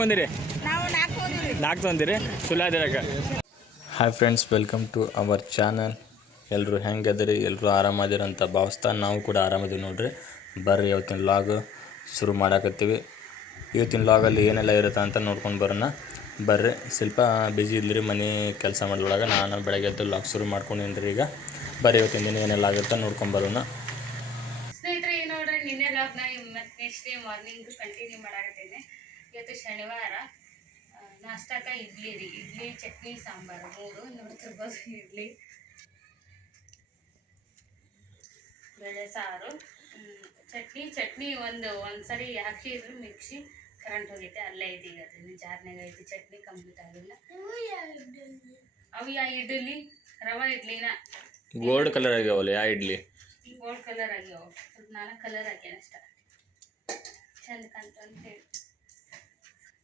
ಬಂದಿರಿ ನಾಲ್ಕು ತಂದಿರಿ ಚಲೋ ಅದಿರಕ್ಕ. Hi friends, welcome to our channel. ಎಲ್ಲರೂ ಹೆಂಗದಿರಿ? ಎಲ್ಲರೂ ಆರಾಮದಿರಿ ಅಂತ ಭಾವಿಸ್ತಾ ನಾವು ಕೂಡ ಆರಾಮದೀವಿ ನೋಡ್ರಿ. ಬರ್ರಿ ಇವತ್ತಿನ ಲಾಗ್ ಶುರು ಮಾಡಾಕತ್ತೀವಿ. ಇವತ್ತಿನ ಲಾಗಲ್ಲಿ ಏನೆಲ್ಲ ಇರುತ್ತೆ ಅಂತ ನೋಡ್ಕೊಂಡು ಬರೋಣ ಬರ್ರಿ. ಸ್ವಲ್ಪ ಬಿಜಿ ಇದ್ರಿ ಮನೆ ಕೆಲಸ ಮಾಡಿದೊಳಗೆ. ನಾನು ಬೆಳಗ್ಗೆ ಎದ್ದು ಲಾಗ್ ಶುರು ಮಾಡ್ಕೊಂಡಿನ್ರಿ. ಈಗ ಬರ್ರಿ ಇವತ್ತಿನ ದಿನ ಏನೆಲ್ಲ ಆಗುತ್ತೆ ನೋಡ್ಕೊಂಡು ಬರೋಣ. ಸ್ನೇಹಿತರೆ, ಈಗ ನೋಡ್ರಿ ನಿನ್ನೆ ಲಾಗ್ನ ಮತ್ತೆ ನೆಕ್ಸ್ಟ್ ಡೇ ಮಾರ್ನಿಂಗ್ ಕಂಟಿನ್ಯೂ ಮಾಡಾಕತ್ತೇನೆ. ಇವತ್ತು ಶನಿವಾರ. ನಾಷ್ಟಕ್ಕ ಇಡ್ಲಿ ರೀ, ಇಡ್ಲಿ ಚಟ್ನಿ ಸಾಂಬಾರು 3 ನೋಡ್ತಿರ್ಬೋದು. ಇಡ್ಲಿ ಬೇಳೆ ಸಾರು, ಚಟ್ನಿ ಒಂದ್ಸರಿ ಹಾಕಿದ್ರು ಮಿಕ್ಸಿ ಕರೆಂಟ್ ಹೋಗೈತೆ. ಅಲ್ಲೇ ಐತಿ, ಈಗ ಅದು ಜಾರ್ನಾಗ ಐತಿ. ಚಟ್ನಿ ಕಂಪ್ಲೀಟ್ ಆಗಿಲ್ಲ. ಅವು ಯಾ ಇಡ್ಲಿ ರವಾ ಇಡ್ಲಿನ ಗೋಲ್ಡ್ ಕಲರ್ ಆಗ್ಯಾವಲ್ಲ ಯಾ ಇಡ್ಲಿ? ಗೋಲ್ಡ್ ಕಲರ್ ಆಗ್ಯಾವ. ಸ್ವಲ್ಪ ನಾನು ಕಲರ್ ಹಾಕ್ಯಾನ ಅಷ್ಟ ಚಂದ ಕಾಣ್ತ ಅಂತ ಹೇಳಿ.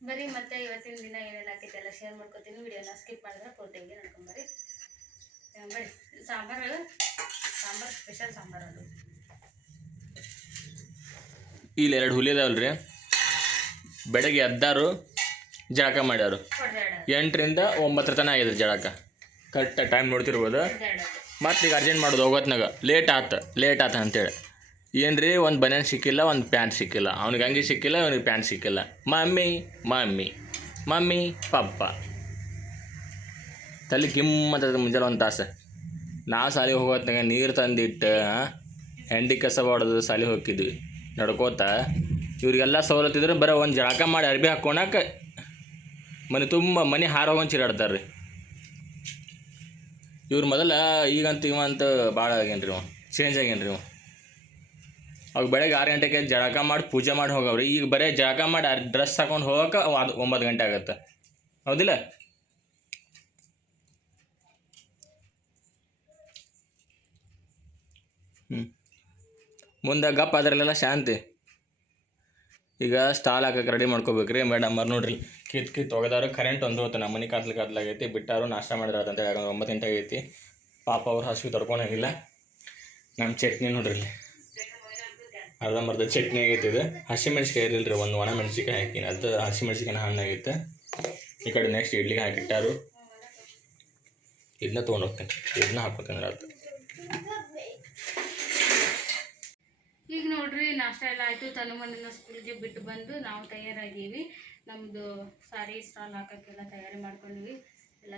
ಬರೀ ಮತ್ತೆ ಇವತ್ತಿನ ದಿನ ಏನೆಲ್ಲ ಹಾಕೈತೆ ಎಲ್ಲ ಶೇರ್ ಮಾಡ್ಕೊತೀನಿ. ವಿಡಿಯೋನ ಸ್ಕಿಪ್ ಮಾಡಿದ್ರೆ ಪೂರ್ತಿಯಾಗಿ ನೋಡ್ಕೊಂಬರಿ. ಬರೀ ಸಾಂಬಾರು ಸ್ಪೆಷಲ್ ಸಾಂಬಾರು. ಅದು ಇಲ್ಲಿ 2 ಹುಲಿ ಅದಾವಲ್ರಿ. ಬೆಳಗ್ಗೆ ಎದ್ದಾರು ಜಳಕ ಮಾಡ್ಯಾರು. 8ರಿಂದ 9 ತನಕ ಆಗಿದೆ ಜಳಕ. ಕರೆಕ್ಟ್ ಟೈಮ್ ನೋಡ್ತಿರ್ಬೋದು. ಮತ್ತು ಈಗ ಅರ್ಜೆಂಟ್ ಮಾಡೋದು ಹೋಗೋತ್ನಾಗ ಲೇಟ್ ಆತ ಅಂತೇಳಿ ಏನ್ರಿ, ಒಂದು ಬನಿಯನ್ ಸಿಕ್ಕಿಲ್ಲ, ಒಂದು ಪ್ಯಾಂಟ್ ಸಿಕ್ಕಿಲ್ಲ. ಅವ್ನಿಗೆ ಅಂಗಿ ಸಿಕ್ಕಿಲ್ಲ, ಅವ್ನಿಗೆ ಪ್ಯಾಂಟ್ ಸಿಕ್ಕಿಲ್ಲ. ಮಮ್ಮಿ ಪಪ್ಪ ತಲೆ ಕಿಮ್ಮತ್ತದ ಮುಂಜಾನೆ 1 ತಾಸು. ನಾವು ಶಾಲೆಗೆ ಹೋಗೋತ್ನಾಗ ನೀರು ತಂದಿಟ್ಟು ಹೆಂಡಿ ಕಸ ಹೊಡೆದು ಶಾಲೆಗೆ ಹೋಗಿದ್ವಿ ನಡ್ಕೋತ. ಇವ್ರಿಗೆಲ್ಲ ಸವಲತ್ತಿದ್ರೆ ಬರೀ ಒಂದು ಜಳಕ ಮಾಡಿ ಅರ್ಬಿ ಹಾಕ್ಕೊಳಕ್ಕೆ ಮನೆ ಹಾರ ಹೋಗೊಂಡು ಚಿರಾಡ್ತಾರೆ ರೀ. ಇವ್ರು ಮೊದಲ ಈಗಂತೂ ಇವಂತ ಭಾಳ ಆಗ್ಯಾನ್ರಿ. ಚೇಂಜ್ ಆಗ್ಯಾನ್ರಿ. ಅವಾಗ ಬೆಳಗ್ಗೆ 6 ಗಂಟೆಗೆ ಜಳಕ ಮಾಡಿ ಪೂಜೆ ಮಾಡಿ ಹೋಗವ್ರಿ. ಈಗ ಬರೀ ಜಳಕ ಮಾಡಿ ಡ್ರೆಸ್ ಹಾಕೊಂಡು ಹೋಗೋಕೆ 9 ಗಂಟೆ ಆಗುತ್ತೆ. ಹೌದಿಲ್ಲ? ಮುಂದೆ ಗಪ್ಪ ಅದರಲ್ಲೆಲ್ಲ ಶಾಂತಿ. ಈಗ ಸ್ಟಾಲ್ ಹಾಕಕ್ಕೆ ರೆಡಿ ಮಾಡ್ಕೋಬೇಕ್ರಿ. ಮೇಡಮ್ ಅವ್ರು ನೋಡ್ರಿ ಕಿತ್ ಒಗದಾರು. ಕರೆಂಟ್ ಒಂದು ಹೋಗ್ತಾನೆ. ನಮ್ಮ ಮನೆ ಕತ್ಲಾಗೈತಿ. ಬಿಟ್ಟಾರು ನಾಷ್ಟ ಮಾಡಿದಾರ ಅಂತ ಹೇಳಿ 9 ಗಂಟೆ ಆಗೈತಿ. ಪಾಪ ಅವ್ರು ಹಸಿವು ತಡ್ಕೊಳಂಗಿಲ್ಲ. ನಮ್ಮ ಚಟ್ನಿ ನೋಡ್ರಿ, ಅರ್ಧಂಬರ್ಧ ಚಟ್ನಿ ಆಗೈತಿ. ಇದು ಹಸಿಮೆಣ್ಸಿಕಾಯಿ ಇರಲಿಲ್ಲ, ಒಂದು ಒಣ ಮೆಣಸಿಕಾಯಿ ಹಾಕಿನಿ. ಅದು ಹಸಿಮೆಣ್ಸಿಕಾಯಿ ಹಣ್ಣಾಗೈತೆ. ಈ ಕಡೆ ನೆಕ್ಸ್ಟ್ ಇಡ್ಲಿಗೆ ಹಾಕಿಟ್ಟಾರು. ಇದನ್ನ ತೊಗೊಂಡು ಹೋಗ್ತೇನೆ, ಇದನ್ನ ಹಾಕೋತೇನೆ ರಾತ್ರಿ. ಈಗ ನೋಡ್ರಿ ನಾಷ್ಟ ಎಲ್ಲ ಆಯಿತು. ತನುಮನಿನ ಸ್ಕೂಲ್ಗೆ ಬಿಟ್ಟು ಬಂದು ನಾವು ತಯಾರಾಗೀವಿ. ನಮ್ಮದು ಸಾರಿ ಸ್ಟಾಲ್ ಹಾಕೋಕ್ಕೆಲ್ಲ ತಯಾರಿ ಮಾಡ್ಕೊಂಡಿವಿ. ಎಲ್ಲ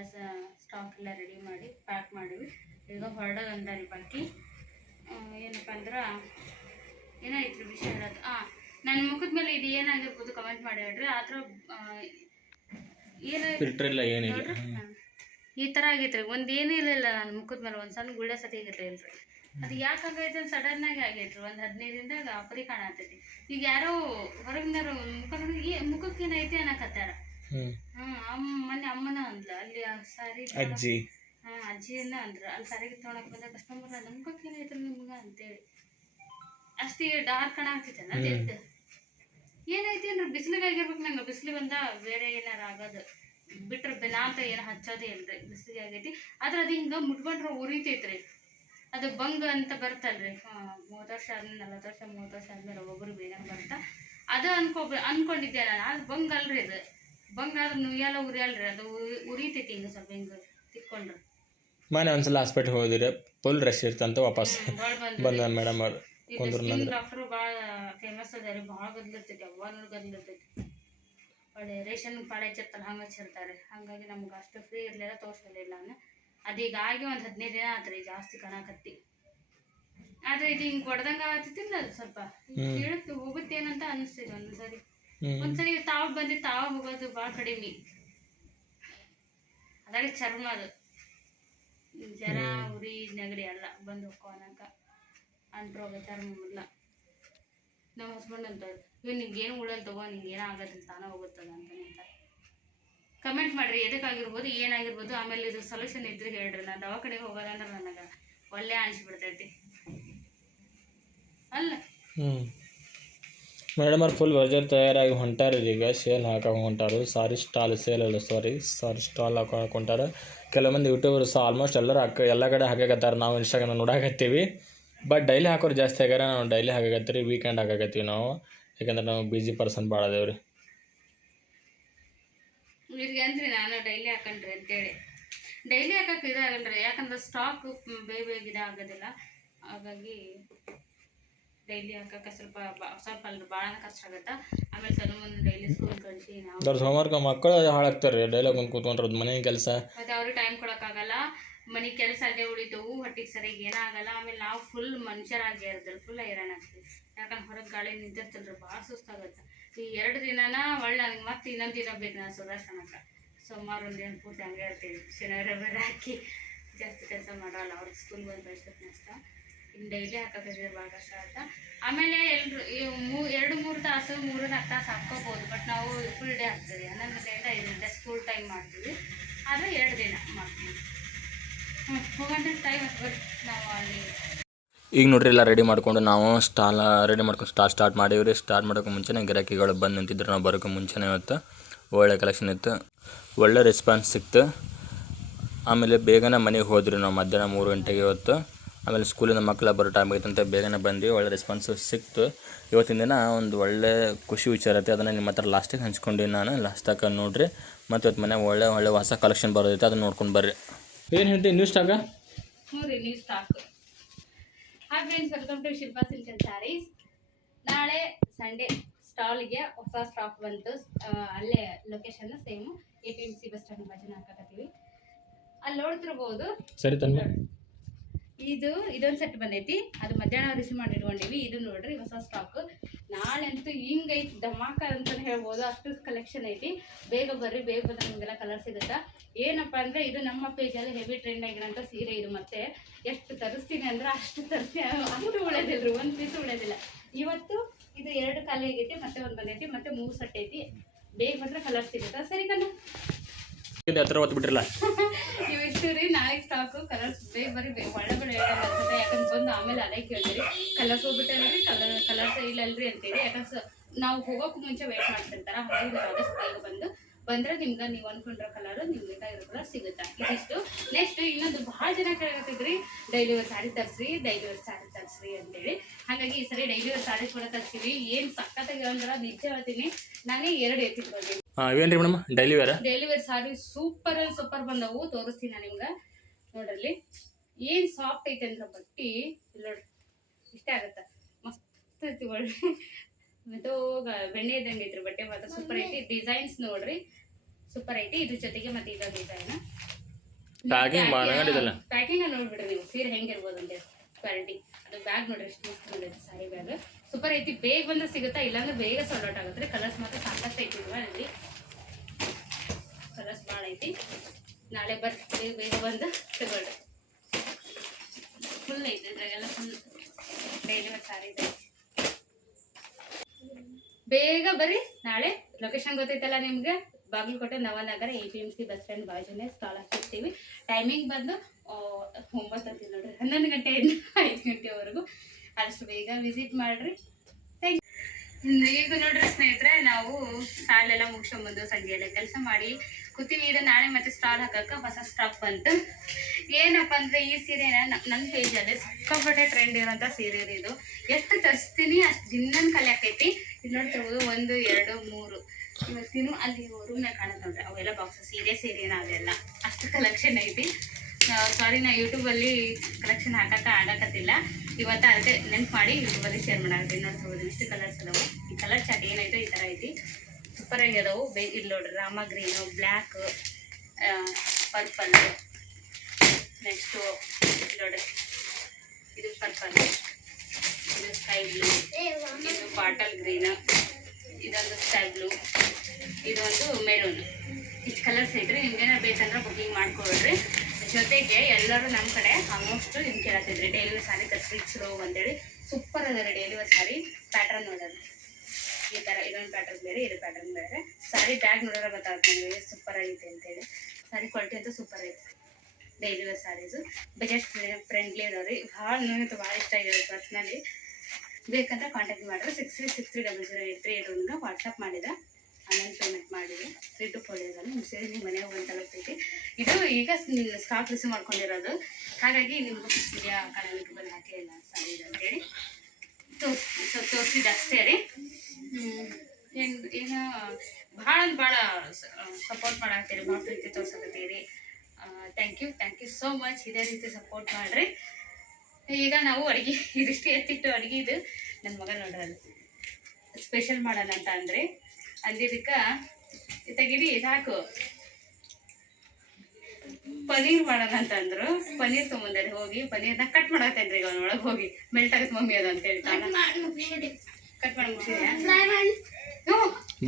ಸ್ಟಾಕ್ ಎಲ್ಲ ರೆಡಿ ಮಾಡಿ ಪ್ಯಾಕ್ ಮಾಡಿವಿ. ಈಗ ಹೊರಡೋದಂದಾರಿ ಬಾಕಿ. ಏನಪ್ಪ ಅಂದ್ರೆ ಏನಾಯ್ತು ವಿಷಯ ಹೇಳೋದು. ನನ್ನ ಮುಖದ ಮೇಲೆ ಇದು ಏನಾಗಿರ್ಬೋದು ಕಮೆಂಟ್ ಮಾಡಿ ಹೇಳ್ರಿ. ಆ ಥರ ಏನಾಯ್ತು ಈ ಥರ ಆಗೈತ್ರಿ. ಒಂದು ಏನೂ ಇಲ್ಲ ನನ್ನ ಮುಖದ ಮೇಲೆ ಒಂದು ಸಣ್ಣ ಗುಳ್ಳೆ ಸತಿ ಆಗಿರಲಿಲ್ಲ ರೀ. ಅದು ಯಾಕೆ ಆಗೈತೆ ಅಂತ ಸಡನ್ನಾಗಿ ಆಗೈತ್ರಿ. ಒಂದು 15 ದಿನದಾಗ ಅಪರಿ ಕಾಣತೈತಿ. ಈಗ ಯಾರೋ ಹೊರಗಿನವ್ರು ಮುಖಕ್ಕೆ ಏನೈತಿ ಅನ್ನಕತ್ತಾರ. ಮೊನ್ನೆ ಅಮ್ಮನ ಅಂದ್ಲ ಅಲ್ಲಿ ಸಾರಿ ಅಜ್ಜಿಯನ್ನ ಅಂದ್ರ ಅಲ್ಲಿ ಸಾರಿಗೆ ತೊಗೊಳಕ್ ಬಂದ ಕಸ್ಟಮರ್ ಅಂದ ಮುಖಕ್ಕೆ ಏನೈತಿ ನಿಮ್ಗೆ ಅಂತೇಳಿ. ಅಷ್ಟೇ ಡಾರ್ಕ್ ಕಾಣಾಗ್ತೈತೆ ಅನ್ನೋದು. ಏನೈತಿ ಅಂದ್ರೆ ಬಿಸಿಲಿಗೆ ಆಗಿರ್ಬೇಕು. ನಂಗೆ ಬಿಸಿಲು ಬಂದ ಬೇರೆ ಏನಾರ ಆಗೋದು ಬಿಟ್ರೆ ನಾಂತ ಏನು ಹಚ್ಚೋದೇ ಇಲ್ರಿ. ಬಿಸಿಲಿಗೆ ಆಗೈತಿ. ಆದ್ರೆ ಅದು ಹಿಂಗೆ ಮುಟ್ಕೊಂಡ್ರೆ ಉರಿತೈತ್ರಿ. ಅದು ಬಂಗ್ ಅಂತ ಬರ್ತಲ್ರಿ. 30 ವರ್ಷ ಆದ್ಮೇಲೆ 40 ವರ್ಷ 30 ವರ್ಷ ಆದ್ಮೇಲೆ ಒಬ್ಬರು ಬೇಗ ಬರ್ತಾ ಅದು ಅನ್ಕೊಂಡಿದ್ದೆ ನಾನು. ಅದು ಬಂಗ್ ಅಲ್ರಿ. ಅದು ಬಂಗ್ ಆದ್ರೆ ನುಯ್ಯಲ್ಲ ಉರಿಯಲ್ರಿ. ಅದು ಉರಿತೈತಿ ಹಿಂಗೆ ಸ್ವಲ್ಪ ಹಿಂಗೆ ತಿಕ್ಕೊಂಡ್ರೆ. ಮನೆ ಒಂದ್ಸಲ ಹಾಸ್ಪಿಟ್ಲ್ ಹೋದಿರಿ, ಫುಲ್ ರಶ್ ಇರ್ತಂತ ವಾಪಸ್ ಬಂದ ಮೇಡಮ್ ಅವ್ರು ಡಾಕ್ಟ್ರು ಭಾಳ ಫೇಮಸ್ ಅದ ರೀ. ಭಾಳ ಗದ್ಲಿರ್ತೈತಿ. ಅವ್ವನೂ ಗದ್ಲಿರ್ತೈತಿ. ಒಳ್ಳೆ ರೇಷನ್ ಪಾಳೆ ಹಚ್ಚಿರ್ತಾರೆ ಹಂಗೆ ಹಚ್ಚಿರ್ತಾರೆ. ಹಾಗಾಗಿ ನಮ್ಗೆ ಅಷ್ಟು ಫ್ರೀ ಇರಲಿಲ್ಲ, ತೋರಿಸಲಿಲ್ಲ ನಾನು. ಅದೀಗಾಗಿ ಒಂದು 15 ದಿನ ಆತ್ರಿ ಜಾಸ್ತಿ ಕಾಣಕತ್ತಿ. ಆದ್ರೆ ಇದು ಹಿಂಗೆ ಹೊಡೆದಂಗೆ ಆಗತ್ತಿಲ್ಲ. ಅದು ಸ್ವಲ್ಪ ಕೇಳುತ್ತೆ ಹೋಗುತ್ತೇನಂತ ಅನಿಸ್ತಿದೆ ಒಂದ್ಸರಿ. ಒಂದ್ಸರಿ ತಾವು ಬಂದಿದ್ದು ತಾವ ಹೋಗೋದು ಭಾಳ ಕಡಿಮೆ. ಅದಾಗ ಚರ್ಮ ಅದು ಜರ ಉರಿ ನೆಗಡಿ ಎಲ್ಲ ಬಂದು ಹೋಗೋನಕ ಅಂಟ್ರೋಗ ಚರ್ಮ ಇಲ್ಲ. ನಮ್ಮ ಹಸ್ಬೆಂಡ್ ಅಂತವ್ರು ಇವ್ ನಿಂಗೇನು ಉಳಲ್ ತಗೋ, ನಿಂಗೇನೋ ಆಗೋದಿಲ್ಲ, ತಾನೇ ಹೋಗುತ್ತದ ಅಂತ ನಿಂತಾರೆ. ಕಮೆಂಟ್ ಮಾಡಿರಿ ಎದಕ್ಕಾಗಿರ್ಬೋದು, ಏನಾಗಿರ್ಬೋದು. ಆಮೇಲೆ ಇದು ಸೊಲ್ಯೂಷನ್ ಇದ್ರೆ ಹೇಳ್ರಿ. ನಾನು ದವಾಖಾನೆಗೆ ಹೋಗೋದಂದ್ರೆ ನನಗೆ ಒಳ್ಳೆ ಅನಿಸ್ಬಿಡ್ತೈತಿ ಅಲ್ಲ. ಮೇಡಮ್ ಅವ್ರು ಫುಲ್ ವರ್ಜರ್ ತಯಾರಾಗಿ ಹೊಂಟಾರ. ಈಗ ಸೇಲ್ ಹಾಕೋ ಹೊಂಟಾರು. ಸಾರಿ ಸ್ಟಾಲ್ ಹಾಕೋಕೆ ಹೊಂಟಾರ. ಕೆಲವು ಮಂದಿ ಯೂಟ್ಯೂಬರ್ಸ್ ಆಲ್ಮೋಸ್ಟ್ ಎಲ್ಲರೂ ಎಲ್ಲ ಕಡೆ ಹಾಕಕತ್ತಾರೆ. ನಾವು ಇನ್ಸ್ಟಾಗ್ರಾಮ್ ನೋಡಾಕತ್ತೀವಿ. ಬಟ್ ಡೈಲಿ ಹಾಕೋರು ಜಾಸ್ತಿ ಆಗ್ಯಾರ. ನಾವು ಡೈಲಿ ಹಾಕಕತ್ತೀವಿ, ವೀಕೆಂಡ್ ಹಾಕಕತ್ತೀವಿ ನಾವು. ಯಾಕಂದ್ರೆ ನಾವು ಬಿಜಿ ಪರ್ಸನ್ ಭಾಳ ಅದೇವ್ರಿ. ಇವ್ರಿಗೆ ಅಂದ್ರಿ ನಾನು ಡೈಲಿ ಹಾಕೊಂಡ್ರಿ ಅಂತೇಳಿ. ಡೈಲಿ ಹಾಕಕ್ಕೆ ಇದಾಗಲ್ರಿ, ಯಾಕಂದ್ರೆ ಸ್ಟಾಕ್ ಬೇಗ ಇದಾಗೋದಿಲ್ಲ. ಹಾಗಾಗಿ ಡೈಲಿ ಹಾಕಕ್ಕೆ ಸ್ವಲ್ಪ ಅಲ್ಲ ಭಾಳ ಖರ್ಚಾಗತ್ತೆ. ಆಮೇಲೆ ಸಣ್ಣ ಮುಂದೆ ಡೈಲಿ ಸ್ಕೂಲ್ ಕಳಿಸಿ ನಾವು ಹೋಮ್ವರ್ಕ್ ಮಕ್ಕಳು ಹಾಳಾಗ್ತಾರೆ ಡೈಲಾಗ್ ಒಂದು ಕೂತ್ಕೊಂಡ್ರದ್ದು ಮನೆ ಕೆಲಸ, ಮತ್ತು ಅವ್ರಿಗೆ ಟೈಮ್ ಕೊಡೋಕ್ಕಾಗಲ್ಲ. ಮನೆ ಕೆಲಸ ಅಲ್ಲೇ ಉಳಿತವು, ಹೊಟ್ಟಿಗೆ ಸರಿಯಾಗಿ ಏನಾಗಲ್ಲ. ಆಮೇಲೆ ನಾವು ಫುಲ್ ಮನುಷ್ಯರಾಗಿ ಇರ್ತೀವಿ, ಫುಲ್ ಹೈರಾಣ ಆಗ್ತೀವಿ. ಯಾಕಂದ್ರೆ ಹೊರಗೆ ಗಾಳಿ ನಿಂತಿರ್ತಲ್ರಿ, ಭಾಳ ಸುಸ್ತಾಗುತ್ತೆ. ಈ 2 ದಿನನ ಒಳ್ಳೆ ನನಗೆ ಮತ್ತೆ ಇನ್ನೊಂದು ದಿನ ಬೇಕು ನಾನು ಸುಧಾರಿಸೋಣಕ್ಕೆ. ಸೋಮವಾರ ಒಂದು ದಿನ ಪೂರ್ತಿ ಹಂಗೆ ಇರ್ತೀವಿ, ಶನಿವಾರ ರವಿವಾರ ಹಾಕಿ ಜಾಸ್ತಿ ಕೆಲಸ ಮಾಡೋಲ್ಲ. ಅವ್ರಿಗೆ ಸ್ಕೂಲ್ ಬಂದು ಬೆಳೆಸೋಕೆ ಅಷ್ಟ. ಇನ್ನು ಡೈಲಿ ಹಾಕೋದ್ರೆ ಭಾಳ ಕಷ್ಟ ಆಗುತ್ತೆ. ಆಮೇಲೆ ಎಲ್ಲರೂ 2-3 ತಾಸು 3-4 ತಾಸು ಹಾಕ್ಕೋಬೋದು. ಬಟ್ ನಾವು ಫುಲ್ ಡೇ ಹಾಕ್ತೀವಿ, 11 ಗಂಟೆಯಿಂದ 5 ಗಂಟೆ ಸ್ಕೂಲ್ ಟೈಮ್ ಮಾಡ್ತೀವಿ. ಆದರೆ 2 ದಿನ ಮಾಡ್ತೀವಿ. ಹೋಗಂತ ಟೈಮ್ ಬರ್ರಿ ನಾವು ಅಲ್ಲಿ. ಈಗ ನೋಡ್ರಿ ಎಲ್ಲ ರೆಡಿ ಮಾಡ್ಕೊಂಡು ನಾವು ರೆಡಿ ಮಾಡ್ಕೊಂಡು ಸ್ಟಾರ್ಟ್ ಮಾಡೀವ್ರಿ. ಸ್ಟಾರ್ಟ್ ಮಾಡೋಕೆ ಮುಂಚೆನೇ ಗಿರಾಕಿಗಳು ಬಂದು ನಿಂತಿದ್ರು. ನಾವು ಬರೋಕೆ ಮುಂಚೆನೇ ಇವತ್ತು ಒಳ್ಳೆ ಕಲೆಕ್ಷನ್ ಇತ್ತು, ಒಳ್ಳೆ ರೆಸ್ಪಾನ್ಸ್ ಸಿಕ್ತು. ಆಮೇಲೆ ಬೇಗನೆ ಮನೆಗೆ ಹೋದ್ರಿ ನಾವು ಮಧ್ಯಾಹ್ನ 3 ಗಂಟೆಗೆ ಇವತ್ತು. ಆಮೇಲೆ ಸ್ಕೂಲಿಂದ ಮಕ್ಕಳ ಬರೋ ಟೈಮ್ ಆಗೈತಂತ ಬೇಗನೆ ಬಂದ್ವಿ. ಒಳ್ಳೆ ರೆಸ್ಪಾನ್ಸ್ ಸಿಕ್ತು. ಇವತ್ತಿನ ದಿನ ಒಂದು ಒಳ್ಳೆ ಖುಷಿ ವಿಚಾರ ಐತೆ, ಅದನ್ನು ನಿಮ್ಮ ಹತ್ರ ಲಾಸ್ಟಿಗೆ ಹಂಚ್ಕೊಂಡು ನಾನು ಲಾಸ್ಟ್ ತನಕ ನೋಡಿರಿ. ಮತ್ತು ಇವತ್ತು ಮನೆ ಒಳ್ಳೆ ಹೊಸ ಕಲೆಕ್ಷನ್ ಬರೋದೈತೆ, ಅದನ್ನು ನೋಡ್ಕೊಂಡು ಬರ್ರಿ. ಏನು ಹೇಳ್ತೀವಿ ನ್ಯೂ ಸ್ಟಾಕ? ಹ್ಞೂ ರೀ, new stock. Hi friends, welcome to Shilpa silk and sarees. ನಾಳೆ ಸಂಡೇ ಸ್ಟಾಲ್ಗೆ ಹೊಸ ಸ್ಟಾಕ್ ಬಂತು. ಅಲ್ಲೇ location same APMC bus stand ಬಾಜುನ ಹಾಕಕತ್ತೀವಿ. ಅಲ್ಲಿ ನೋಡ್ತಿರ್ಬೋದು. ಸರಿ ತನ್ನ ಇದೊಂದು ಸೆಟ್ ಬಂದೈತಿ, ಅದು ಮಧ್ಯಾಹ್ನ ರಿಸೀವ್ ಮಾಡಿ ಇಟ್ಕೊಂಡಿವಿ. ಇದು ನೋಡ್ರಿ ಹೊಸ ಸ್ಟಾಕ್. ನಾಳೆ ಅಂತೂ ಹಿಂಗೈತಿ ಧಮಾಕ ಅಂತಲೇ ಹೇಳ್ಬೋದು, ಅಷ್ಟು ಕಲೆಕ್ಷನ್ ಐತಿ. ಬೇಗ ಬರ್ರಿ, ಬೇಗ ಬಂದ್ರೆ ನಿಮಗೆಲ್ಲ ಕಲರ್ ಸಿಗುತ್ತಾ. ಏನಪ್ಪ ಅಂದರೆ ಇದು ನಮ್ಮ ಪೇಜಲ್ಲಿ ಹೆವಿ ಟ್ರೆಂಡ್ ಆಗಿರೋಂಥ ಸೀರೆ. ಇದು ಮತ್ತೆ ಎಷ್ಟು ತರಿಸ್ತೀನಿ ಅಂದ್ರೆ ಅಷ್ಟು ತರಿಸ್ತೀನಿ, ಅಷ್ಟು ಉಳಿಯೋದಿಲ್ಲ ರೀ, ಒಂದು ಪೀಸ್ ಉಳಿಯೋದಿಲ್ಲ. ಇವತ್ತು ಇದು 2 ಖಾಲಿ ಆಗೈತಿ, ಮತ್ತೆ ಒಂದು ಬಂದೈತಿ, ಮತ್ತೆ 3 ಸೆಟ್ ಐತಿ. ಬೇಗ ಬಂದರೆ ಕಲರ್ ಸಿಗುತ್ತಾ. ಸರಿ ಕಣ್ಣ ಹತ್ರ ಹೊತ್ತು ಬಿಟ್ಟಿರಲ್ಲ ನೀವು ಇಷ್ಟು ರೀ. ನಾಳೆ ಸ್ಟಾಕು ಕಲರ್ಸ್ ಬೇಗ ಬರ್ರಿ, ಒಳ್ಳೆ ಅನ್ಸುತ್ತೆ. ಯಾಕಂದ್ರೆ ಬಂದು ಆಮೇಲೆ ಅದೇ ಕೇಳಿದ್ರಿ ಕಲರ್ಸ್ ಹೋಗ್ಬಿಟ್ಟಲ್ರಿ, ಕಲರ್ಸ್ ಇಲ್ಲಲ್ರಿ ಅಂತೇಳಿ. ಯಾಕಂದ್ರೆ ನಾವು ಹೋಗೋಕೆ ಮುಂಚೆ ವೇಟ್ ಮಾಡ್ತಿರ್ತಾರ. ಹಾಗಾಗಿ ನಾವು ಆದಷ್ಟು ಬೇಗ ಬಂದರೆ ನಿಮ್ಗೆ ನೀವು ಅಂದ್ಕೊಂಡಿರೋ ಕಲರು ನಿಮ್ಗೆ ಬೇಕಾಗಿರೋ ಕಲರ್ ಸಿಗುತ್ತೆ. ಇದಿಷ್ಟು. ನೆಕ್ಸ್ಟ್ ಇನ್ನೊಂದು ಭಾಳ ಜನ ಕೇಳಕತ್ತಿದ್ರಿ, ಡೈಲಿ ವೇರ್ ಸ್ಯಾರಿ ತರಿಸ್ರಿ, ಡೈಲಿ ವೇರ್ ಸ್ಯಾರಿ ತರಿಸ್ರಿ ಅಂತೇಳಿ. ಹಾಗಾಗಿ ಈ ಸರಿ ಡೈಲಿ ವೇರ್ ಸ್ಯಾರಿ ಕೂಡ ತರಿಸ್ತೀವಿ. ಏನು ಸಕ್ಕತ್ತಾಗಿ ಅಂದ್ರೆ ನಿಜ ಹೇಳ್ತೀನಿ, ನಾನೇ 2 ಎತ್ತಿಟ್ಕೊಂಡ್ರಿ. ಇವೇನ್ರಿ ಮೇಡಮ್ ಡೈಲಿ ವೇರ್ ಸಾರಿ ಸೂಪರ್ ಬಂದವು. ತೋರಿಸ್ತೀನಿ ನಾನು ನಿಮ್ಗೆ. ನೋಡ್ರಲ್ಲಿ ಏನು ಸಾಫ್ಟ್ ಐತೆ ಅಂದ್ರೆ ಬಟ್ಟಿ. ನೋಡ್ರಿ ಇಷ್ಟೇ ಆಗುತ್ತೆ, ಮಸ್ತ್ ಐತಿ. ಒಳ್ಳೆ ಮತ್ತು ಬೆಣ್ಣೆ ಇದ್ದಂಗೆ ಐತ್ರಿ ಬಟ್ಟೆ, ಮಾತ್ರ ಸೂಪರ್ ಐತಿ. ಡಿಸೈನ್ಸ್ ನೋಡ್ರಿ ಸೂಪರ್ ಐತಿ. ಇದ್ರ ಜೊತೆಗೆ ಮತ್ತೆ ಇದು ಡಿಸೈನ್ ಪ್ಯಾಕಿಂಗ್ ನೋಡ್ಬಿಡ್ರಿ ನೀವು, ಸೀರೆ ಹೆಂಗಿರ್ಬೋದು ಅಂತ ಕ್ವಾಲಿಟಿ. ಅದು ಬ್ಯಾಗ್ ನೋಡ್ರಿ ಎಷ್ಟು ಮಸ್ತ್ ಬಂದೈತಿ. ಸಾರಿ ಬ್ಯಾಗ್ ಸೂಪರ್ ಐತಿ. ಬೇಗ ಬಂದ್ರೆ ಸಿಗುತ್ತಾ, ಇಲ್ಲಾಂದ್ರೆ ಬೇಗ ಸಾಲ್ಟ್ ಔಟ್ ಆಗುತ್ತೆ. ಕಲರ್ಸ್ ಮಾತ್ರ ಸಾಕಷ್ಟು ಐತಿ ಅಲ್ಲಿ, ಕಲರ್ಸ್ ಭಾಳ ಐತಿ. ನಾಳೆ ಬರ್ತೀವಿ, ಬೇಗ ಬಂದು ತಗೊಳ್ರಿ. ಫುಲ್ ಐತಿ ಇದ್ರಾಗೆಲ್ಲ, ಫುಲ್ ಡೈಲಿ ವೇರ್ ಸ್ಯಾರೀಸ್ ಐತಿ. ಬೇಗ ಬರ್ರಿ. ನಾಳೆ ಲೊಕೇಶನ್ ಗೊತ್ತೈತಲ್ಲ ನಿಮ್ಗೆ, Bagalkote Navanagar APMC bus stand ಬಾಜುನೇ ಸ್ಟಾಲ್ ಹಾಕಿರ್ತೀವಿ. ಟೈಮಿಂಗ್ ಬಂದು 9 ಅಂತ ನೋಡ್ರಿ, 11 ಗಂಟೆಯಿಂದ 5 ಗಂಟೆವರೆಗೂ. ಆದಷ್ಟು ಬೇಗ ವಿಸಿಟ್ ಮಾಡಿರಿ. ಈಗ ನೋಡ್ರಿ ಸ್ನೇಹಿತರೆ, ನಾವು ಸ್ಟಾಲೆಲ್ಲ ಮುಗಿಸ್ಕೊಂಬಂದು ಸಂಜೆಯೆಲ್ಲ ಕೆಲಸ ಮಾಡಿ ಕೂತೀವಿ. ಇದು ನಾಳೆ ಮತ್ತೆ ಸ್ಟಾಲ್ ಹಾಕಕ್ಕೆ ಹೊಸ ಸ್ಟಾಕ್ ಬಂತು. ಏನಪ್ಪ ಅಂದರೆ ಈ ಸೀರೆನ ನನ್ನ ಪೇಜಲ್ಲಿ ಸಿಕ್ಕಾಪಟ್ಟೆ ಟ್ರೆಂಡ್ ಇರೋಂಥ ಸೀರೆ ಇದು. ಎಷ್ಟು ತರಿಸ್ತೀನಿ ಅಷ್ಟು ದಿನ ಖಾಲಿ ಆಕೈತಿ. ಇದು ನೋಡ್ತಿರ್ಬೋದು 1 2 3 ಇವತ್ತಿನೂ ಅಲ್ಲಿ ರೂಮ್ನಾಗ ಕಾಣುತ್ತೆ ನೋಡ್ರಿ, ಅವೆಲ್ಲ ಬಾಕ್ಸಸ್ ಸೀರೆನ ಅವೆಲ್ಲ ಅಷ್ಟು ಕಲೆಕ್ಷನ್ ಐತಿ. ಸಾರಿ, ನಾ ಯೂಟ್ಯೂಬಲ್ಲಿ ಕಲೆಕ್ಷನ್ ಆಗಕತ್ತಿಲ್ಲ ಇವತ್ತು, ಅದಕ್ಕೆ ನೆನ್ಪು ಮಾಡಿ ಯೂಟ್ಯೂಬಲ್ಲಿ ಶೇರ್ ಮಾಡಾಕತ್ತೀನಿ. ನೋಡ್ತಿರ್ಬೋದು ಇಷ್ಟು ಕಲರ್ಸ್ ಅದಾವು. ಈ ಕಲರ್ ಚಾಟ್ ಏನೈತೋ ಈ ಥರ ಐತಿ, ಸೂಪರಾಗಿ ಅದಾವು. ಇಲ್ಲಿ ನೋಡ್ರಿ Rama green, black, purple. Next ನೋಡ್ರಿ ಇದು ಪರ್ಪಲ್, ಇದು ಸ್ಕೈ ಬ್ಲೂ, ಇದು ಬಾಟಲ್ ಗ್ರೀನ್, ಇದೊಂದು ಸ್ಕೈ ಬ್ಲೂ, ಇದೊಂದು ಮೆರೂನ್. ಇಷ್ಟು ಕಲರ್ಸ್ ಐತ್ರಿ. ನಿಮ್ಗೇನಾರು ಬೇಕಂದ್ರೆ ಬುಕಿಂಗ್ ಮಾಡ್ಕೊಳ್ರಿ. ಜೊತೆಗೆ ಎಲ್ಲರೂ ನಮ್ಮ ಕಡೆ ಆಲ್ಮೋಸ್ಟ್ ಇದು ಕೇಳತ್ತಿದ್ರಿ, ಡೈಲಿ ವೇರ್ ಸ್ಯಾರಿ ತರಿಸಿ ಚಲೋ ಅಂತೇಳಿ. ಸೂಪರ್ ಅದ ರೀ ಡೈಲಿ ವೇರ್ ಸ್ಯಾರಿ. ಪ್ಯಾಟ್ರನ್ ನೋಡೋದು ಈ ಥರ, ಇದೊಂದು ಪ್ಯಾಟ್ರನ್ ಬೇರೆ, ಇದು ಪ್ಯಾಟ್ರನ್ ಬೇರೆ. ಸ್ಯಾರಿ ಬ್ಯಾಗ್ ನೋಡೋರ ಗೊತ್ತಾಗ್ತದೆ ನಿಮಗೆ ಸೂಪರ್ ಆಗೈತೆ ಅಂತೇಳಿ. ಸ್ಯಾರಿ ಕ್ವಾಲಿಟಿ ಅಂತೂ ಸೂಪರ್ ಐತೆ. Daily wear saris budget friendly ಅದಾವ್ರಿ. ಭಾಳ ನನಗಂತೂ ಭಾಳ ಇಷ್ಟ ಆಗಿದೆ ಪರ್ಸ್ನಲಿ. ಬೇಕಂದ್ರೆ ಕಾಂಟ್ಯಾಕ್ಟ್ ಮಾಡಿದ್ರೆ 63600838 ವಾಟ್ಸಪ್ ಮಾಡಿದ್ರೆ ಆನ್ಲೈನ್ ಪೇಮೆಂಟ್ ಮಾಡಿದೆ. 3 to 4 ಡೇಸಲ್ಲಿ ನಿಮ್ಮ ಸೀರೆ ನಿಮ್ಮ ಮನೆಗೆ ಬಂದು ತಲುಪ್ತೈತಿ. ಇದು ಈಗ ಸ್ಟಾಕ್ ರಿಸೀವ್ ಮಾಡ್ಕೊಂಡಿರೋದು, ಹಾಗಾಗಿ ನಿಮ್ಗೆ ವಿಡಿಯೋ ಕಾಣಲಿಕ್ಕೆ ಬಂದು ಹಾಕಿಲ್ಲ ಸಾರಿ ಅಂತೇಳಿ ತೋರಿಸಿದ್ದು ಅಷ್ಟೇ ರೀ. ಏನು ಭಾಳ ಸಪೋರ್ಟ್ ಮಾಡಾಕತ್ತೀರಿ, ಭಾಳ ಪ್ರೀತಿ ತೋರ್ಸಕತ್ತೀರಿ. Thank you so much. ಇದೇ ರೀತಿ ಸಪೋರ್ಟ್ ಮಾಡಿರಿ. ಈಗ ನಾವು ಅಡುಗೆ ಇದಿಷ್ಟು ಎತ್ತಿಟ್ಟು ಅಡುಗೆ ಇದು ನನ್ನ ಮಗ ನೋಡ್ರಿ ಸ್ಪೆಷಲ್ ಮಾಡೋಣ ಅಂತ ಅಂದಿದ್ದಕ್ಕೆ ತೆಗಿರಿ ಸಾಕು. ಪನೀರ್ ಮಾಡೋಣ ಅಂತಂದ್ರು. ಪನೀರ್ ತೊಗೊಂಬಂದಾರೆ. ಹೋಗಿ ಪನೀರ್ನ ಕಟ್ ಮಾಡತ್ತೇನ್ರಿ ಈಗ ಅವನೊಳಗೆ ಹೋಗಿ ಮೆಲ್ಟ್ ಆಗತ್ತೆ ಮಮ್ಮಿ ಅದು ಅಂತ ಹೇಳ್ತಾನೆ. ಕಟ್ ಮಾಡಿ ಮುಗಿಸಿದ್ಯಾ?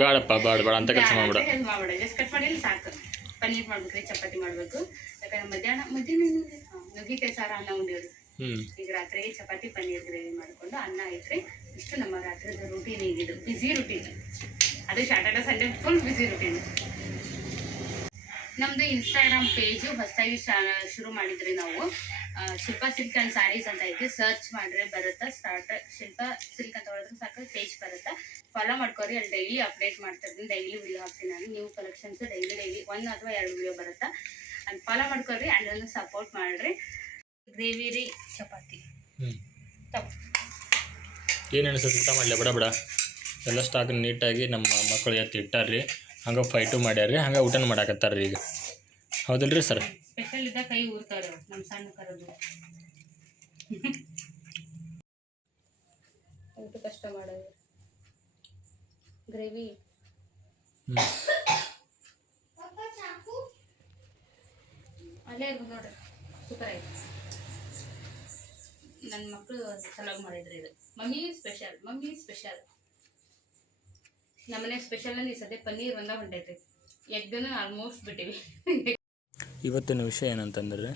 ಬೇಡಪ್ಪ ಬೇಡ ಅಂತ ಕೆಲಸ ಮಾಡ್ಬೇಡ. ಜಸ್ಟ್ ಕಟ್ ಮಾಡಿ ಸಾಕು. ಪನೀರ್ ಮಾಡ್ಬೇಕ್ರಿ, ಚಪಾತಿ ಮಾಡ್ಬೇಕು. ಯಾಕಂದ್ರೆ ಮಧ್ಯಾಹ್ನ ನುಗ್ಗಿಕಾಯಿ ಸಾರ ಅನ್ನ ಉಂಡಿವ್ರಿ. ಈಗ ರಾತ್ರಿಗೆ ಚಪಾತಿ ಪನ್ನೀರ್ ಗ್ರೇವಿ ಮಾಡಿಕೊಂಡು ಅನ್ನ ಐತ್ರಿ. ಇಷ್ಟು ನಮ್ಮ ರಾತ್ರಿದ ರೂಟೀನ್. ಈಗಿದು ಬಿಸಿ ರೂಟೀನ್. ಅದು ಸ್ಯಾಟರ್ಡೆ ಸಂಡೇ ಫುಲ್ ಬಿಸಿ ರೂಟೀನ್. ನಮ್ದು ಇನ್ಸ್ಟಾಗ್ರಾಮ್ ಪೇಜು ಹೊಸದಾಗಿ ಶುರು ಮಾಡಿದ್ರಿ ನಾವು. ಶಿಲ್ಪಾ ಸಿಲ್ಕ್ ಆ್ಯಂಡ್ ಸ್ಯಾರೀಸ್ ಅಂತ ಐತಿ. ಸರ್ಚ್ ಮಾಡಿದ್ರೆ ಬರುತ್ತಾ. ಶಿಲ್ಪಾ ಸಿಲ್ಕ್ ಅಂತ ಹೊಡೆದ್ರೆ ಸಾಕು ಪೇಜ್ ಬರುತ್ತಾ. ಫಾಲೋ ಮಾಡ್ಕೊರಿ. ಅಲ್ಲಿ ಡೈಲಿ ಅಪ್ಡೇಟ್ ಮಾಡ್ತಿರ್ತೀನಿ. ಡೈಲಿ ವಿಡಿಯೋ ಹಾಕ್ತೀನಿ ನಾನು. ನ್ಯೂ ಕಲೆಕ್ಷನ್ಸ್ ಡೈಲಿ 1 ಅಥವಾ 2 ವಿಡಿಯೋ ಬರುತ್ತಾ. ಅಲ್ಲಿ ಫಾಲೋ ಮಾಡ್ಕೊರಿ. ಆ್ಯಂಡ್ ಒಂದು ಸಪೋರ್ಟ್ ಮಾಡಿರಿ. ಗ್ರೇವಿ ರೀ ಚಪಾತಿ ಏನು ಅನಿಸುತ್ತೆ ಊಟ ಮಾಡಲಿ ಬಡ ಎಲ್ಲ ಸ್ಟಾಕ್ ನೀಟಾಗಿ ನಮ್ಮ ಮಕ್ಕಳು ಎತ್ತಿ ಇಟ್ಟಾರ್ರಿ. ಹಂಗೆ ಫೈಟು ಮಾಡ್ಯಾರ್ರಿ. ಹಂಗೆ ಊಟನ ಮಾಡಾಕತ್ತಾರ್ರಿ ಈಗ. ಹೌದಲ್ರಿ ಸರ್? ಸ್ಪೆಷಲ್ ಇದ್ದ ಕೈ ಊರ್ತಾರ ನಮ್ಮ ಸಣ್ಣ ಕರದು. ಊಟ ಕಷ್ಟ ಮಾಡೋದು ಗ್ರೇವಿ. ಅಲ್ಲೇ ನೋಡ್ರಿ ಸೂಪರ್ ಆಯ್ತು. ನನ್ನ ಮಕ್ಕಳು ಚೆನ್ನಾಗಿ ಮಾಡಿದ್ರಿ. ಇದು ಮಮ್ಮಿ ಸ್ಪೆಷಲ್ ನಮ್ಮನೆ ಸ್ಪೆಷಲ್ ಈ ಸದ್ಯ ಪನ್ನೀರ್ ಒಂದ ಹೊಂಟೈತಿ. ಎಗ್ಗನ್ನು ಆಲ್ಮೋಸ್ಟ್ ಬಿಟ್ಟಿವಿ. ಇವತ್ತಿನ ವಿಷಯ ಏನಂತಂದ್ರೆ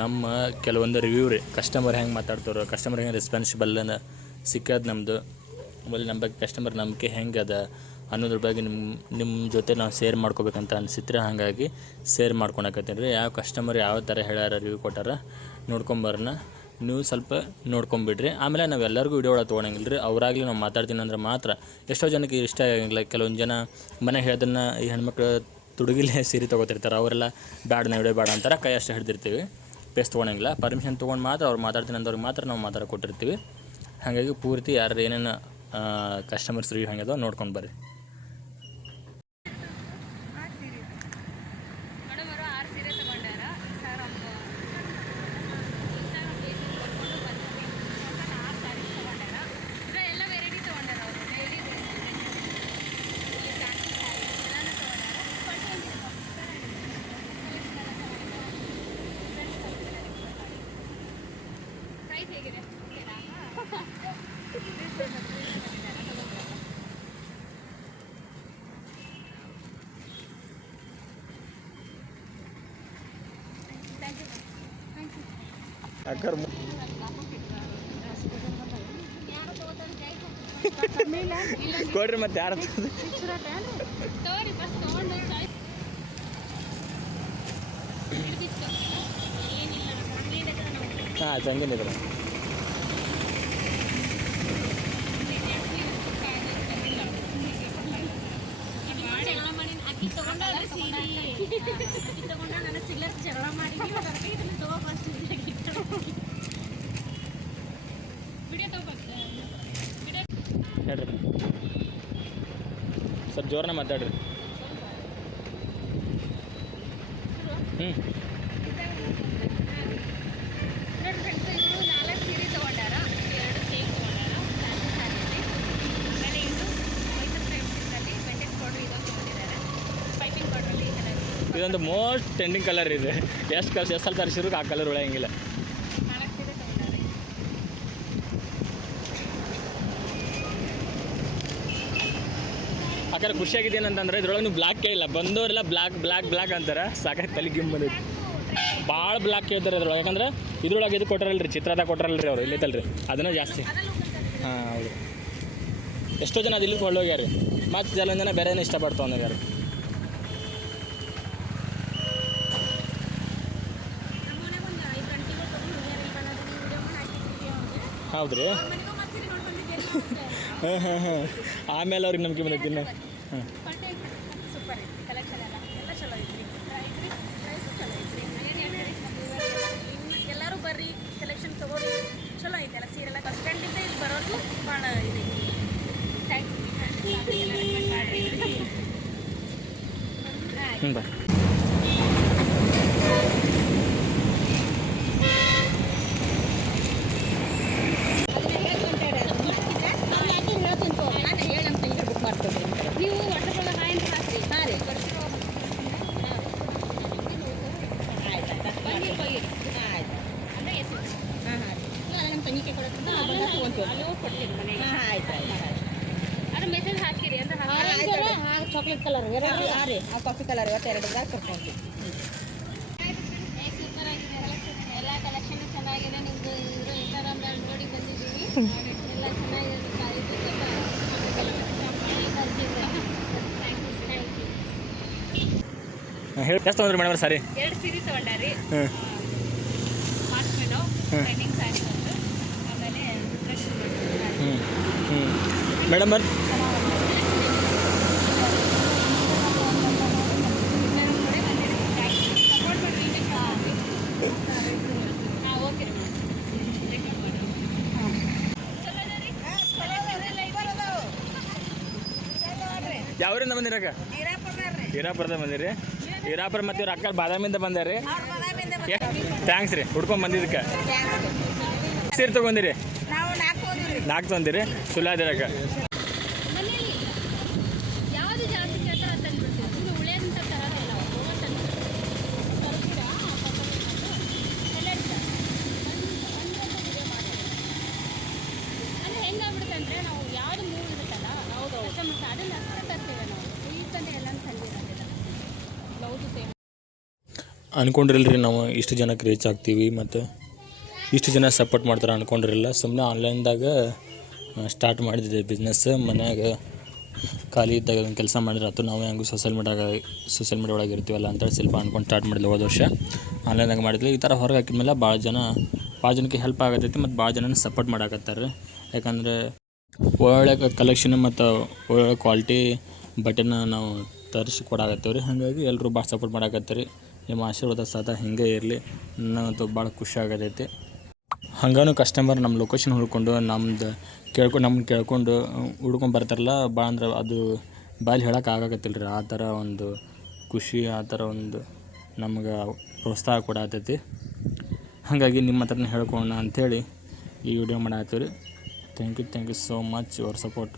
ನಮ್ಮ ಕೆಲವೊಂದು ರಿವ್ಯೂ ರೀ. ಕಸ್ಟಮರ್ ಹೆಂಗೆ ಮಾತಾಡ್ತಾರೋ, ಕಸ್ಟಮರ್ ಹೆಂಗೆ ರೆಸ್ಪಾನ್ಸಿಬಲ್ ಸಿಕ್ಕದ ನಮ್ಮದು. ಆಮೇಲೆ ನಮ್ಮ ಬಗ್ಗೆ ಕಸ್ಟಮರ್ ನಂಬಿಕೆ ಹೆಂಗೆ ಅದ ಅನ್ನೋದ್ರ ಬಗ್ಗೆ ನಿಮ್ಮ ಜೊತೆ ನಾವು ಶೇರ್ ಮಾಡ್ಕೋಬೇಕಂತ ಅನಿಸಿದ್ರೆ ಹಾಗಾಗಿ ಶೇರ್ ಮಾಡ್ಕೊಳಕತ್ತೀನಿ ರೀ. ಯಾವ ಕಸ್ಟಮರ್ ಯಾವ ಥರ ಹೇಳ್ಯಾರ, ರಿವ್ಯೂ ಕೊಟ್ಟಾರ ನೋಡ್ಕೊಂಬರೋಣ. ನೀವು ಸ್ವಲ್ಪ ನೋಡ್ಕೊಂಬಿಡ್ರಿ. ಆಮೇಲೆ ನಾವು ಎಲ್ಲರಿಗೂ ವಿಡಿಯೋ ಒಳಗೆ ತೊಗೊಳಂಗಿಲ್ಲ ರೀ. ಅವರಾಗಲಿ ನಾವು ಮಾತಾಡ್ತೀನಿ ಅಂದ್ರೆ ಮಾತ್ರ. ಎಷ್ಟೋ ಜನಕ್ಕೆ ಇಷ್ಟ ಆಗಂಗಿಲ್ಲ. ಕೆಲವೊಂದು ಜನ ಮನೆ ಹೇಳೋದನ್ನು ಈ ಹೆಣ್ಮಕ್ಳು ತುಡುಗಿಲೇ ಸೀರೆ ತೊಗೋತಿರ್ತಾರೆ. ಅವರೆಲ್ಲ ಬ್ಯಾಡ ನಾವು ವಿಡಿಯೋ ಬೇಡ ಅಂತಾರೆ. ಕೈ ಅಷ್ಟು ಹಿಡ್ದಿರ್ತೀವಿ. ಪೇಸ್ ತೊಗೊಳಂಗಿಲ್ಲ. ಪರ್ಮಿಷನ್ ತೊಗೊಂಡು ಮಾತ್ರ ಅವ್ರು ಮಾತಾಡ್ತೀನಿ ಅಂದವ್ರಿಗೆ ಮಾತ್ರ ನಾವು ಮಾತಾಡೋಕೊಟ್ಟಿರ್ತೀವಿ. ಹಾಗಾಗಿ ಪೂರ್ತಿ ಯಾರು ಏನೇನು ಕಸ್ಟಮರ್ಸ್ ರಿವ್ಯೂ ಹೆಂಗೆ ಅದೋ ನೋಡ್ಕೊಂಡು ಬರ್ರಿ. ಕೊಡ್ರಿ ಮತ್ತೆ ಯಾರು ಹಾಂ ಚಂಗನಿದ್ರು. ಹೇಳ್ರಿ ಸ್ವಲ್ಪ ಜೋರನ್ನ ಮಾತಾಡ್ರಿ. ಇದೊಂದು ಮೋಸ್ಟ್ ಟ್ರೆಂಡಿಂಗ್ ಕಲರ್ ಇದೆ. ಎಷ್ಟು ಸಲ ತರಿಸಿದ್ರು ಆ ಕಲರ್ ಉಳಿಯಂಗಿಲ್ಲ. ಯಾಕಂದ್ರೆ ಖುಷಿಯಾಗಿದ್ದೇನಂತಂದ್ರೆ ಇದ್ರೊಳಗೆ ನೀವು ಬ್ಲ್ಯಾಕ್ ಕೇಳಿಲ್ಲ. ಬಂದವರೆಲ್ಲ ಬ್ಲ್ಯಾಕ್ ಅಂತಾರೆ. ಸಾಕಾಗಿ ತಲೆ ಗಿಮ್ ಬಂದೈತಿ. ಭಾಳ ಬ್ಲ್ಯಾಕ್ ಕೇಳ್ತಾರೆ ಇದ್ರೊಳಗೆ. ಯಾಕಂದ್ರೆ ಇದ್ರೊಳಗೆ ಇದು ಕೊಟ್ಟಾರಲ್ರಿ, ಚಿತ್ರದ ಕೊಟ್ಟಾರಲ್ರಿ ಅವ್ರು ಇಲ್ಲೈತಲ್ರಿ, ಅದನ್ನು ಜಾಸ್ತಿ. ಹಾಂ ಹೌದು. ಎಷ್ಟೋ ಜನ ಅದು ಇಲ್ಲಿ ಕೊಳ್ಳೋಗ್ಯಾರ. ಮತ್ತು ಕೆಲವೊಂದು ಜನ ಬೇರೆನೇ ಇಷ್ಟಪಡ್ತಾ ಅಂದಾರ. ಹೌದ್ರಿ. ಹಾಂ ಆಮೇಲೆ ಅವ್ರಿಗೆ ನಂಬಿಕೆ ಬಂದೈತಿ. ಇನ್ನು ಎಲ್ಲರೂ ಬರ್ರಿ, ಸೆಲೆಕ್ಷನ್ ತಗೋರಿ. ಚಲೋ ಐತೆ ಎಲ್ಲ ಸೀರೆ ಎಲ್ಲ. ಬಸ್ ಸ್ಟ್ಯಾಂಡಿಂದ ಇಲ್ಲಿ ಬರೋದು ಭಾಳ ಇದೆ. Thank you. ಹ್ಞೂ ಬಾ. ನೀವು ವಾಟ್ಸಪ್ಪಲ್ಲಿ ಹಾಯ್ ಅಂತ ಹಾಕ್ರಿ. ಹಾಂ ರೀ ಅಂದರೆ ಎಷ್ಟು ನಮ್ಮ ತಂಗಿಗೆ ಕೊಡೋದ್ರಿಂದ ಕೊಡ್ತೀನಿ ಮನೆಗೆ. ಹಾಂ ಆಯ್ತು ಅದು ಮೆಸೇಜ್ ಹಾಕಿರಿ ಅಂತ ಚಾಕ್ಲೇಟ್ ಕಲರ್ ಹಾಂ ರೀ ಕಾಫಿ ಕಲರ್ 22 ಕೊಡ್ಕೊಂತೀವಿ. ಸೂಪರ್ ಆಗಿದೆ ಎಲ್ಲ ಕಲೆಕ್ಷನ್ ಚೆನ್ನಾಗಿದೆ. ನಿಮ್ಮದು ಇನ್ಸ್ಟಾಗ್ರಾಮ್ದಲ್ಲಿ ನೋಡಿ ಬಂದಿದ್ದೀವಿ. ಎಲ್ಲ ಚೆನ್ನಾಗಿದೆ. ಹೇಳಿ ಎಷ್ಟು ತೊಗೊಂಡ್ರಿ ಮೇಡಮ್ ಸಾರಿ? 2 ಸೀರೆ ತೊಗೊಂಡಾರಿ. ಹ್ಞೂ ಮಾರ್ಕ್ಸ್ಮೆಂಟು ಟ್ರೈನಿಂಗ್ ಸೈನ್ಸ್ ಅಂತ ಆಮೇಲೆ ಹ್ಞೂ ಹ್ಞೂ ಮೇಡಮ್ ಅವ್ರು ಸಪೋರ್ಟ್ ಮಾಡಿ. ಹಾಂ ಓಕೆ ರೀ ಯಾವ್ರಿಂದ ಬಂದಿರಕ್ಕ? ಹೀರಾಪುರದ ಬಂದಿರಿ. ಹೀರಾಪುರ ಮತ್ತು ಇವ್ರ ಅಕ್ಕ ಬಾದಾಮಿಂದ ಬಂದಾರಿ. ಥ್ಯಾಂಕ್ಸ್ ರೀ ಹುಡ್ಕೊಂಡ್ ಬಂದಿದ್ದಕ್ಕೆ. ಸೀರೆ ತೊಗೊಂಡಿರಿ? 4 ತೊಗೊಂಡಿರಿ. ಚಲೋ ಅದಿರಕ್ಕ. ಮನೆಯಲ್ಲಿ ಯಾವುದು ಜಾಸ್ತಿ ಕೇಳ್ತಾರೆ ಅಂತ ಅಂದ್ಬಿಡ್ತೀವಿ. ಸುಮ್ಮನೆ ಉಳಿಯೋದಂತ ತರೋದೇ ಇಲ್ಲ. ಅಂದರೆ ಹೆಂಗಾಗ್ಬಿಡುತ್ತೆ ಅಂದರೆ ನಾವು ಯಾವುದು ಮೂವ್ ಇರುತ್ತಲ್ಲ ಕಸ್ಟಮರ್ಸ್ ಅದನ್ನು ಅಷ್ಟೇ ತರ್ತೀವಿ ನಾವು. ಈಗಂದ್ರೆ ಎಲ್ಲ ತಂದಿರೋದಿಲ್ಲ. ಬ್ಲೌಸು ಸೇಮ್ ಅಂದ್ಕೊಂಡಿರಲ್ರಿ ನಾವು ಇಷ್ಟು ಜನಕ್ಕೆ ರೀಚ್ ಆಗ್ತೀವಿ ಮತ್ತು ಇಷ್ಟು ಜನ ಸಪೋರ್ಟ್ ಮಾಡ್ತಾರೆ ಅಂದ್ಕೊಂಡಿರಲಿಲ್ಲ. ಸುಮ್ಮನೆ ಆನ್ಲೈನ್ದಾಗ ಸ್ಟಾರ್ಟ್ ಮಾಡಿದ್ದೆ ಬಿಸ್ನೆಸ್. ಮನ್ಯಾಗ ಖಾಲಿ ಇದ್ದಾಗ ಒಂದು ಕೆಲಸ ಮಾಡಿರತ್ತು. ನಾವು ಹೆಂಗೂ ಸೋಷಿಯಲ್ ಮೀಡಿಯಾ ಒಳಗೆ ಇರ್ತೀವಲ್ಲ ಅಂತೇಳಿ ಸ್ವಲ್ಪ ಅಂದ್ಕೊಂಡು ಸ್ಟಾರ್ಟ್ ಮಾಡಿದ್ವಿ. ಹೋದ ವರ್ಷ ಆನ್ಲೈನಾಗ ಮಾಡಿದ್ವಿ. ಈ ಥರ ಹೊರಗೆ ಹಾಕಿದ್ಮೇಲೆ ಭಾಳ ಜನಕ್ಕೆ ಹೆಲ್ಪ್ ಆಗತ್ತೈತಿ ಮತ್ತು ಭಾಳ ಜನ ಸಪೋರ್ಟ್ ಮಾಡಾಕತ್ತಾರೆ. ಯಾಕಂದರೆ ಒಳ್ಳೆ ಕಲೆಕ್ಷನ್ ಮತ್ತು ಒಳ್ಳೆ ಕ್ವಾಲಿಟಿ ಬಟ್ಟೆನ ನಾವು ತರಿಸಿ ಕೊಡಾಕತ್ತೀವಿ ರೀ. ಹಾಗಾಗಿ ಎಲ್ಲರೂ ಭಾಳ ಸಪೋರ್ಟ್ ಮಾಡಾಕತ್ತೀರಿ. ನಿಮ್ಮ ಆಶೀರ್ವಾದ ಸದಾ ಹಿಂಗೆ ಇರಲಿ. ನನಗಂತೂ ಭಾಳ ಖುಷಿ ಆಗತೈತಿ. ಹಂಗೂ ಕಸ್ಟಮರ್ ನಮ್ಮ ಲೊಕೇಶನ್ ಹುಡ್ಕೊಂಡು ನಮ್ಮನ್ನ ಕೇಳ್ಕೊಂಡು ಹುಡ್ಕೊಂಡು ಬರ್ತಾರಲ್ಲ ಭಾಳ ಅಂದ್ರೆ ಅದು ಬಾಯಲ್ಲಿ ಹೇಳೋಕೆ ಆಗಾಕತ್ತಿಲ್ಲ ರೀ. ಆ ಥರ ಒಂದು ಖುಷಿ, ಆ ಥರ ಒಂದು ನಮ್ಗೆ ಪ್ರೋತ್ಸಾಹ ಕೊಡಾತೈತಿ. ಹಾಗಾಗಿ ನಿಮ್ಮ ಹತ್ರನೇ ಹೇಳ್ಕೊಳ್ಳೋಣ ಅಂಥೇಳಿ ಈ ವಿಡಿಯೋ ಮಾಡಾತ್ತೀವಿ ರೀ. Thank you so much your support.